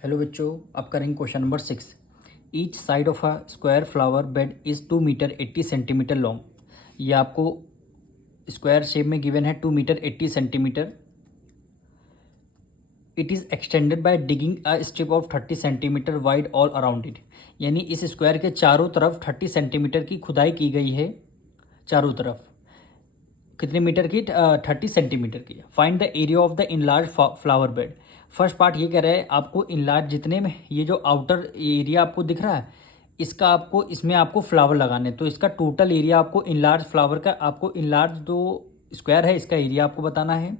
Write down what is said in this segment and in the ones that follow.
Hello बच्चों, अब करेंगे question number 6। Each side of a square flower bed is 2 metre 80 centimetre long. ये आपको स्क्वायर शेप में गिवन है 2 metre 80 centimetre. It is extended by digging a strip of 30 centimetre wide all around it. यानी इस square के चारों तरफ 30 centimetre की खुदाई की गई है। चारों तरफ कितने मीटर की? 30 सेंटीमीटर की। Find the area of the enlarge flower bed. First part ये कह रहा है आपको इनलार्ज जितने में ये जो आउटर एरिया आपको दिख रहा है इसका आपको इसमें आपको फ्लावर लगाने, तो इसका टोटल एरिया आपको इनलार्ज फ्लावर का आपको इनलार्ज जो स्क्वायर है इसका एरिया आपको बताना है।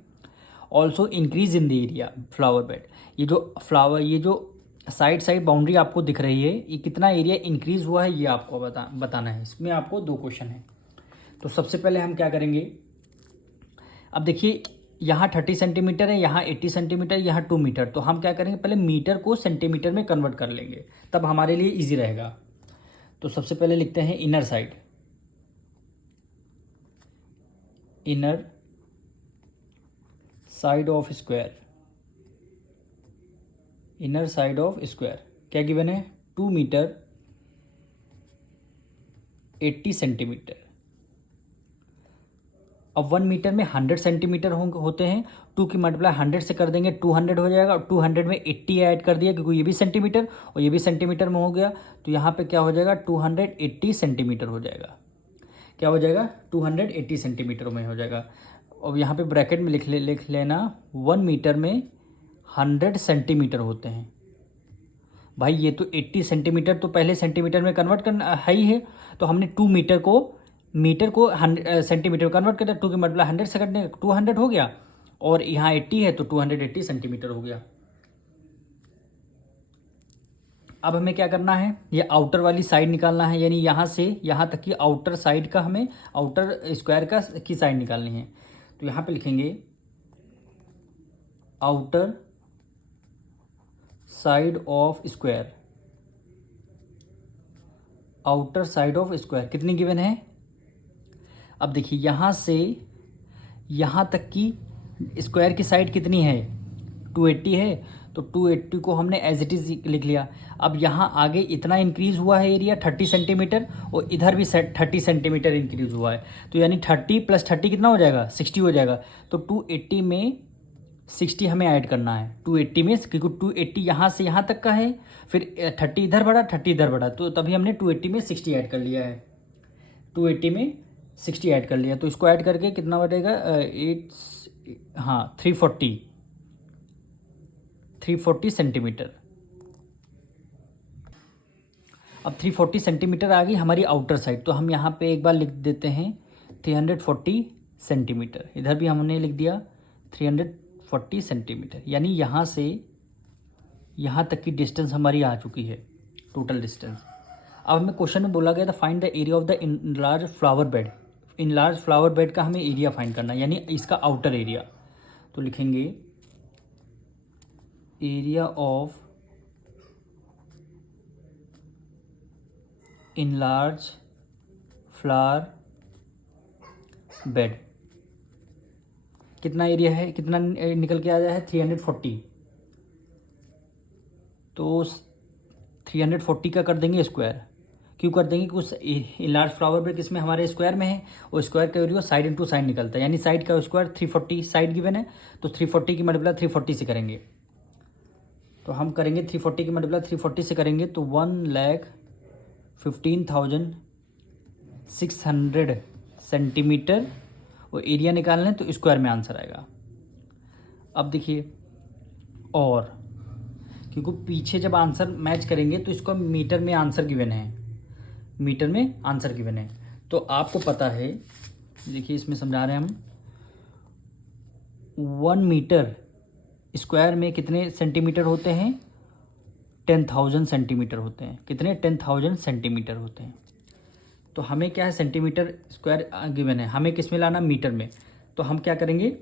Also increase in the area flower bed. ये जो साइड साइड बाउंड्री आपको दिख रही है ये कितना एरिया इंक्रीज हुआ है ये आपको बताना है। इसमें आपको 2 क्वेश्चन है। तो सबसे पहले हम क्या करेंगे, अब देखिए यहाँ 30 सेंटीमीटर है, यहाँ 80 सेंटीमीटर, यहाँ 2 मीटर। तो हम क्या करेंगे, पहले मीटर को सेंटीमीटर में कन्वर्ट कर लेंगे, तब हमारे लिए इजी रहेगा। तो सबसे पहले लिखते हैं inner side. Inner side of square. Inner side of square क्या गिवन है? 2 मीटर 80 सेंटीमीटर। अब 1 मीटर में 100 सेंटीमीटर होते हैं। 2 की मल्टीप्लाई 100 से कर देंगे 200 हो जाएगा, और 200 में 80 ऐड कर दिया क्योंकि ये भी सेंटीमीटर और ये भी सेंटीमीटर में हो गया। तो यहाँ पे क्या हो जाएगा, 280 सेंटीमीटर हो जाएगा। क्या हो जाएगा? 280 सेंटीमीटर में हो जाएगा। और यहाँ पे ब्रैकेट में लिख लेना 1 मीटर में 100 सेंटीमीटर होते हैं। भाई ये तो 80 सेंटीमीटर तो पहले सेंटीमीटर में कन्वर्ट करना है ही है। तो हमने 2 मीटर को सेंटीमीटर में कन्वर्ट कर दिया। 2 की मल्टीप्लाई 100 से करने 200 हो गया, और यहाँ 80 है तो 280 सेंटीमीटर हो गया। अब हमें क्या करना है, ये आउटर वाली साइड निकालना है, यानी यहाँ से यहाँ तक की आउटर साइड का हमें आउटर स्क्वायर की साइड निकालनी है। तो यहाँ पे लिखेंगे outer side of square. Outer side of square कितनी गिवन है? अब देखिए यहाँ से यहाँ तक की स्क्वायर की साइड कितनी है? 280 है, तो 280 को हमने एज इट इज़ लिख लिया। अब यहाँ आगे इतना इंक्रीज़ हुआ है एरिया 30 सेंटीमीटर, और इधर भी 30 सेंटीमीटर इंक्रीज़ हुआ है। तो यानी 30 + 30 कितना हो जाएगा? 60 हो जाएगा। तो 280 में 60 हमें ऐड करना है। 280 में, क्योंकि 280 यहाँ से यहाँ तक का है, फिर 30 इधर बढ़ा 30 इधर बढ़ा, तो तभी हमने 280 में 60 ऐड कर लिया है। 280 में 60 ऐड कर लिया, तो इसको ऐड करके कितना बढ़ेगा? 340 सेंटीमीटर। अब 340 सेंटीमीटर आ गई हमारी आउटर साइड। तो हम यहाँ पे एक बार लिख देते हैं 340 सेंटीमीटर। इधर भी हमने लिख दिया 340 सेंटीमीटर। यानी यहाँ से यहाँ तक की डिस्टेंस हमारी आ चुकी है, टोटल डिस्टेंस। अब हमें क्वेश्चन में बोला गया था find the area of the enlarge flower bed. Enlarge flower bed का हमें एरिया फाइंड करना है, यानी इसका आउटर एरिया। तो लिखेंगे area of enlarge flower bed. कितना एरिया है, कितना निकल के आ जाए है? 340। तो 340 का कर देंगे स्क्वायर। क्यों कर देंगे? कुछ इनलार्ज फ्लावर बेड इसमें हमारे स्क्वायर में है, और स्क्वायर का एरिया साइड इंटू साइड निकलता है, यानी साइड का स्क्वायर 340 साइड गिवन है, तो 340 की मल्टीप्लाई 340 से करेंगे। तो हम करेंगे 340 की मल्टीप्लाई 340 से करेंगे तो 1,15,600 सेंटीमीटर, और एरिया निकालना है तो स्क्वायर में आंसर आएगा। अब देखिए, और क्योंकि पीछे जब आंसर मैच करेंगे तो इसको मीटर में आंसर गिवन है, मीटर में आंसर गिवन है। तो आपको पता है, देखिए इसमें समझा रहे हैं हम, 1 मीटर स्क्वायर में कितने सेंटीमीटर होते हैं? 10,000 सेंटीमीटर होते हैं। कितने? 10,000 सेंटीमीटर होते हैं। तो हमें क्या है, सेंटीमीटर स्क्वायर गिवन है, हमें किस में लाना? मीटर में। तो हम क्या करेंगे,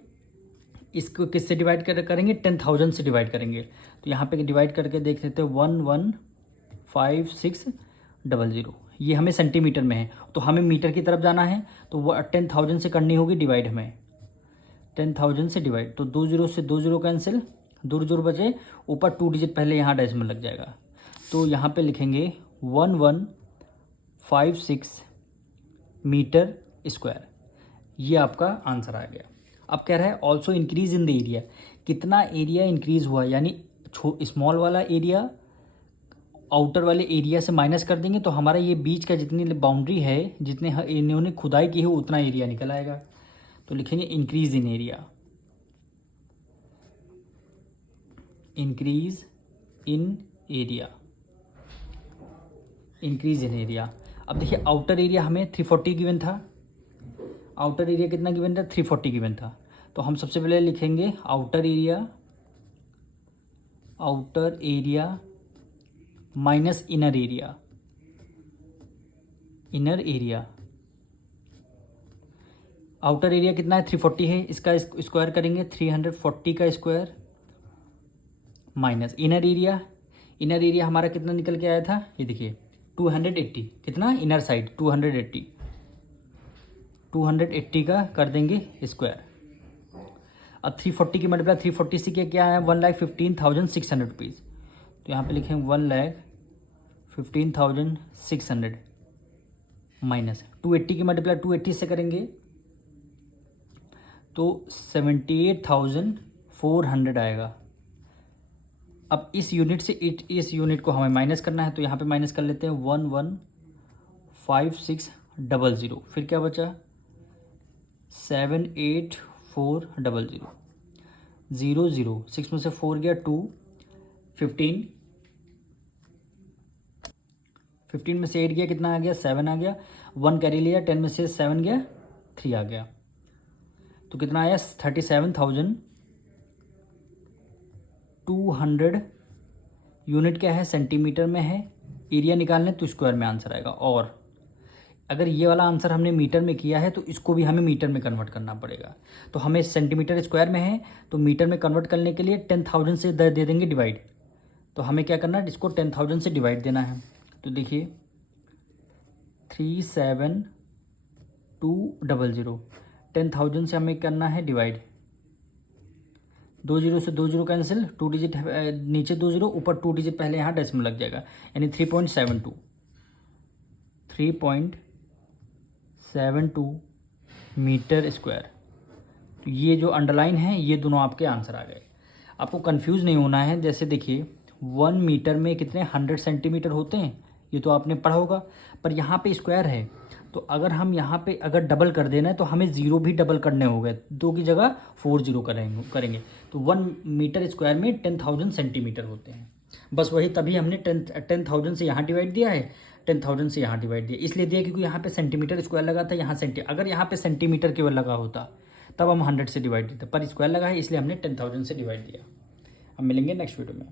इसको किससे डिवाइड करेंगे? 10,000 से डिवाइड करेंगे। तो यहाँ पे डिवाइड करके देख लेते हैं 1,15600। ये हमें सेंटीमीटर में है, तो हमें मीटर की तरफ जाना है, तो वो 10,000 से करनी होगी डिवाइड। हमें 10,000 से डिवाइड, तो 2 0 से 2 0 कैंसिल, दूर दूर बचे, ऊपर 2 डिजिट पहले यहाँ डेसिमल लग जाएगा। तो यहाँ पे लिखेंगे 1156 मीटर स्क्वायर। ये आपका आंसर आ गया। अब कह रहा है also increase in the area, कितना एरिया इंक्रीज हुआ, यानी स्मॉल वाला एरिया आउटर वाले एरिया से माइनस कर देंगे तो हमारा ये बीच का जितनी बाउंड्री है, जितने इन्होंने खुदाई की है उतना एरिया निकल आएगा। तो लिखेंगे increase in area, increase in area, increase in area. अब देखिए आउटर एरिया हमें 340 गिवन था, आउटर एरिया कितना गिवन था, 340 गिवन था। तो हम सबसे पहले लिखेंगे outer area, outer area minus inner area, inner area. Outer area कितना है, 340 है, इसका स्क्वायर करेंगे 340 का square minus inner area, inner area हमारा कितना निकल के आया था, ये देखिए 280, कितना इनर साइड 280, 280 का कर देंगे स्क्वायर। अब 340 की मल्टीप्लाई 340 से क्या है, 1,15,600 रुपीज़। तो यहाँ पे लिखें 1,15,600 माइनस 280 की मल्टीप्लाई 280 से करेंगे तो 78,400 आएगा। अब इस यूनिट से इस यूनिट को हमें माइनस करना है, तो यहाँ पे माइनस कर लेते हैं 115600, फिर क्या बचा 78400, 00 6 में से 4 गया 2, 15 में से 8 गया, कितना आ गया 7 आ गया, 1 कैरी लिया, 10 में से 7 गया 3 आ गया। तो कितना आया 37,200। यूनिट क्या है, सेंटीमीटर में है, एरिया निकालने तो स्क्वायर में आंसर आएगा। और अगर ये वाला आंसर हमने मीटर में किया है तो इसको भी हमें मीटर में कन्वर्ट करना पड़ेगा। तो हमें सेंटीमीटर स्क्वायर में है तो मीटर में कन्वर्ट करने के लिए 10,000 से दे देंगे डिवाइड। तो हमें क्या करना है, इसको 10,000 से डिवाइड देना है। तो देखिए 37200, 10,000 से हमें करना है डिवाइड, 2 जीरो से 2 जीरो कैंसिल, 2 डिजिट नीचे 2 जीरो, ऊपर 2 डिजिट पहले यहाँ डेसिमल लग जाएगा, यानी 3.72 मीटर स्क्वायर। तो ये जो अंडरलाइन है ये दोनों आपके आंसर आ गए। आपको कंफ्यूज नहीं होना है। जैसे देखिए 1 मीटर में कितने 100 सेंटीमीटर होते हैं, ये तो आपने पढ़ा होगा, पर यहाँ पे स्क्वायर है तो अगर हम यहाँ पे अगर डबल कर देना है तो हमें ज़ीरो भी डबल करने होंगे, 2 की जगह 4 जीरो करेंगे। तो 1 मीटर स्क्वायर में 10,000 सेंटीमीटर होते हैं। बस वही तभी हमने 10,000 से यहाँ डिवाइड दिया है, 10,000 से यहाँ डिवाइड दिया, इसलिए दिया क्योंकि यहाँ पे सेंटीमीटर स्क्वायर लगा था, यहाँ अगर यहाँ पे सेंटीमीटर केवल लगा होता तब हम 100 से डिवाइड देते, पर स्क्वायर लगा है इसलिए हमने 10,000 से डिवाइड दिया। अब मिलेंगे नेक्स्ट वीडियो में।